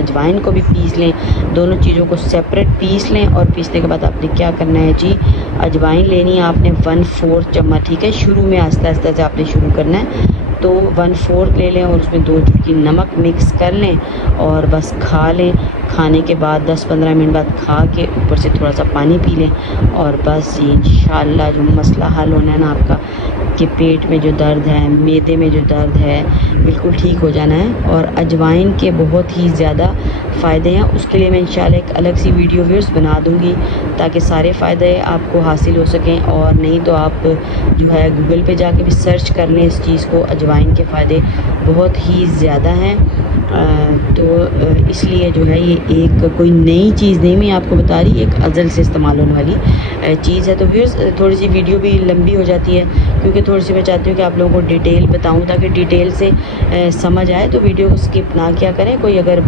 अजवाइन को भी पीस लें, दोनों चीज़ों को सेपरेट पीस लें। और पीसने के बाद आपने क्या करना है जी, अजवाइन लेनी है आपने 1/4 चम्मच, ठीक है। शुरू में आहिस्ता आहिस्ता से आपने शुरू करना है, तो 1/4 ले लें और उसमें 2 चुटकी नमक मिक्स कर लें और बस खा लें। खाने के बाद 10-15 मिनट बाद खा के ऊपर से थोड़ा सा पानी पी लें और बस ये इंशाल्लाह जो मसला हल होना है ना आपका, कि पेट में जो दर्द है, मैदे में जो दर्द है, बिल्कुल ठीक हो जाना है। और अजवाइन के बहुत ही ज़्यादा फ़ायदे हैं, उसके लिए मैं इंशाल्लाह एक अलग सी वीडियो व्यूअर्स बना दूँगी ताकि सारे फ़ायदे आपको हासिल हो सकें। और नहीं तो आप जो है गूगल पे जाके भी सर्च कर लें इस चीज़ को, अजवाइन के फ़ायदे बहुत ही ज़्यादा हैं। तो इसलिए जो है ये एक कोई नई चीज़ नहीं मैं आपको बता रही, एक अज़ल से इस्तेमाल होने वाली चीज़ है। तो व्यूअर्स थोड़ी सी वीडियो भी लंबी हो जाती है क्योंकि थोड़ी सी मैं चाहती हूँ कि आप लोगों को डिटेल बताऊँ ताकि डिटेल से समझ आए, तो वीडियो को स्किप ना किया करें। कोई अगर